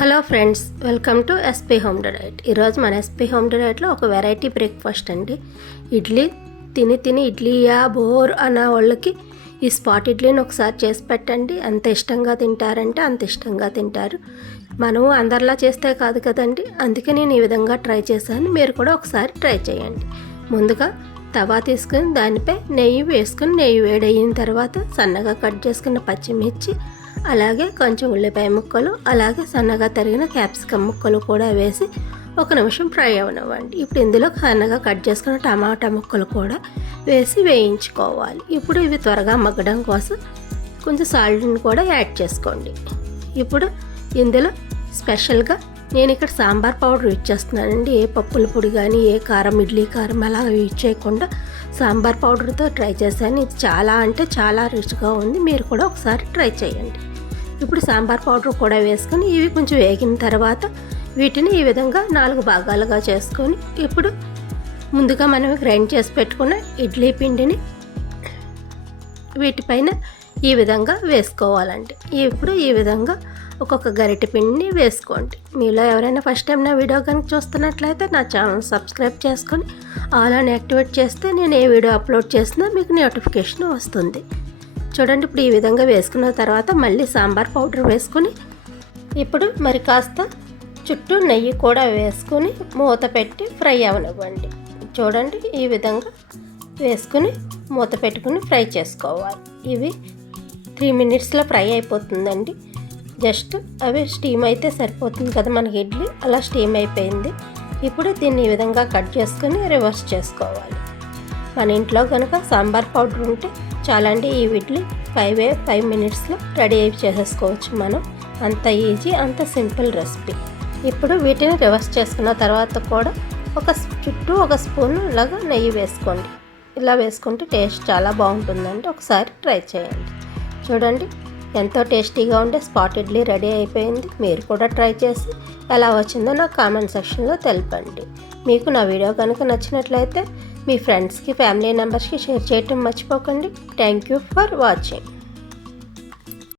Hello friends, welcome to SP home diet. ఈరోజు మన SP home డైట్లో ఒక వెరైటీ బ్రేక్ఫాస్ట్ అండి. ఇడ్లీ తిని ఇడ్లీయా బోర్ అన్న వాళ్ళకి ఈ స్పాట్ ఇడ్లీని ఒకసారి చేసి పెట్టండి. అంత ఇష్టంగా తింటారంటే అంత ఇష్టంగా తింటారు. మనం అందరిలా చేస్తే కాదు కదండి, అందుకే నేను ఈ విధంగా ట్రై చేశాను. మీరు కూడా ఒకసారి ట్రై చేయండి. ముందుగా తవా తీసుకుని దానిపై నెయ్యి వేసుకుని, నెయ్యి వేడయిన తర్వాత సన్నగా కట్ చేసుకున్న పచ్చిమిర్చి, అలాగే కొంచెం ఉల్లిపాయ ముక్కలు, అలాగే సన్నగా తరిగిన క్యాప్సికమ్ ముక్కలు కూడా వేసి ఒక నిమిషం ఫ్రై అవనివ్వండి. ఇప్పుడు ఇందులో సన్నగా కట్ చేసుకున్న టమాటా ముక్కలు కూడా వేసి వేయించుకోవాలి. ఇప్పుడు ఇవి త్వరగా మగ్గడం కోసం కొంచెం సాల్ట్ని కూడా యాడ్ చేసుకోండి. ఇప్పుడు ఇందులో స్పెషల్గా నేను ఇక్కడ సాంబార్ పౌడర్ యూజ్ చేస్తున్నానండి. ఏ పప్పుల పొడి కానీ ఏ కారం, ఇడ్లీ కారం అలా యూజ్ చేయకుండా సాంబార్ పౌడర్తో ట్రై చేశాను. ఇది చాలా అంటే చాలా రుచిగా ఉంది. మీరు కూడా ఒకసారి ట్రై చేయండి. ఇప్పుడు సాంబార్ పౌడర్ కూడా వేసుకొని ఇవి కొంచెం వేగిన తర్వాత వీటిని ఈ విధంగా 4 భాగాలుగా చేసుకొని ఇప్పుడు ముందుగా మనం గ్రైండ్ చేసి పెట్టుకున్న ఇడ్లీ పిండిని వీటిపైన ఈ విధంగా వేసుకోవాలండి. ఇప్పుడు ఈ విధంగా ఒక్కొక్క గరిటె పిండిని వేసుకోండి. మీలో ఎవరైనా ఫస్ట్ టైం నా వీడియో కనుక చూస్తున్నట్లయితే నా ఛానల్ సబ్స్క్రైబ్ చేసుకొని ఆల్ అని యాక్టివేట్ చేస్తే నేను ఏ వీడియో అప్లోడ్ చేసినా మీకు నోటిఫికేషన్ వస్తుంది. చూడండి, ఇప్పుడు ఈ విధంగా వేసుకున్న తర్వాత మళ్ళీ సాంబార్ పౌడర్ వేసుకొని ఇప్పుడు మరి కాస్త చుట్టూ నెయ్యి కూడా వేసుకొని మూత పెట్టి ఫ్రై అవనివ్వండి. చూడండి, ఈ విధంగా వేసుకొని మూత పెట్టుకుని ఫ్రై చేసుకోవాలి. ఇవి 3 మినిట్స్లో ఫ్రై అయిపోతుందండి. జస్ట్ అవి స్టీమ్ అయితే సరిపోతుంది కదా మనకి ఇడ్లీ, అలా స్టీమ్ అయిపోయింది. ఇప్పుడు దీన్ని ఈ విధంగా కట్ చేసుకొని రివర్స్ చేసుకోవాలి. మన ఇంట్లో కనుక సాంబార్ పౌడర్ ఉంటే చాలండి, ఈ ఇడ్లీ 5 మినిట్స్లో రెడీ అయి చేసేసుకోవచ్చు మనం. అంత ఈజీ, అంత సింపుల్ రెసిపీ. ఇప్పుడు వీటిని రివర్స్ చేసుకున్న తర్వాత కూడా చుట్టూ ఒక స్పూన్ ఇలాగా నెయ్యి వేసుకోండి. ఇలా వేసుకుంటే టేస్ట్ చాలా బాగుంటుందండి. ఒకసారి ట్రై చేయండి. చూడండి, ఎంతో టేస్టీగా ఉండే స్పాట్ ఇడ్లీ రెడీ అయిపోయింది. మీరు కూడా ట్రై చేసి ఎలా వచ్చిందో నాకు కామెంట్ సెక్షన్లో తెలపండి. మీకు నా వీడియో కనుక నచ్చినట్లయితే మీ ఫ్రెండ్స్కి, ఫ్యామిలీ మెంబర్స్కి షేర్ చేయటం మర్చిపోకండి. Thank you for watching.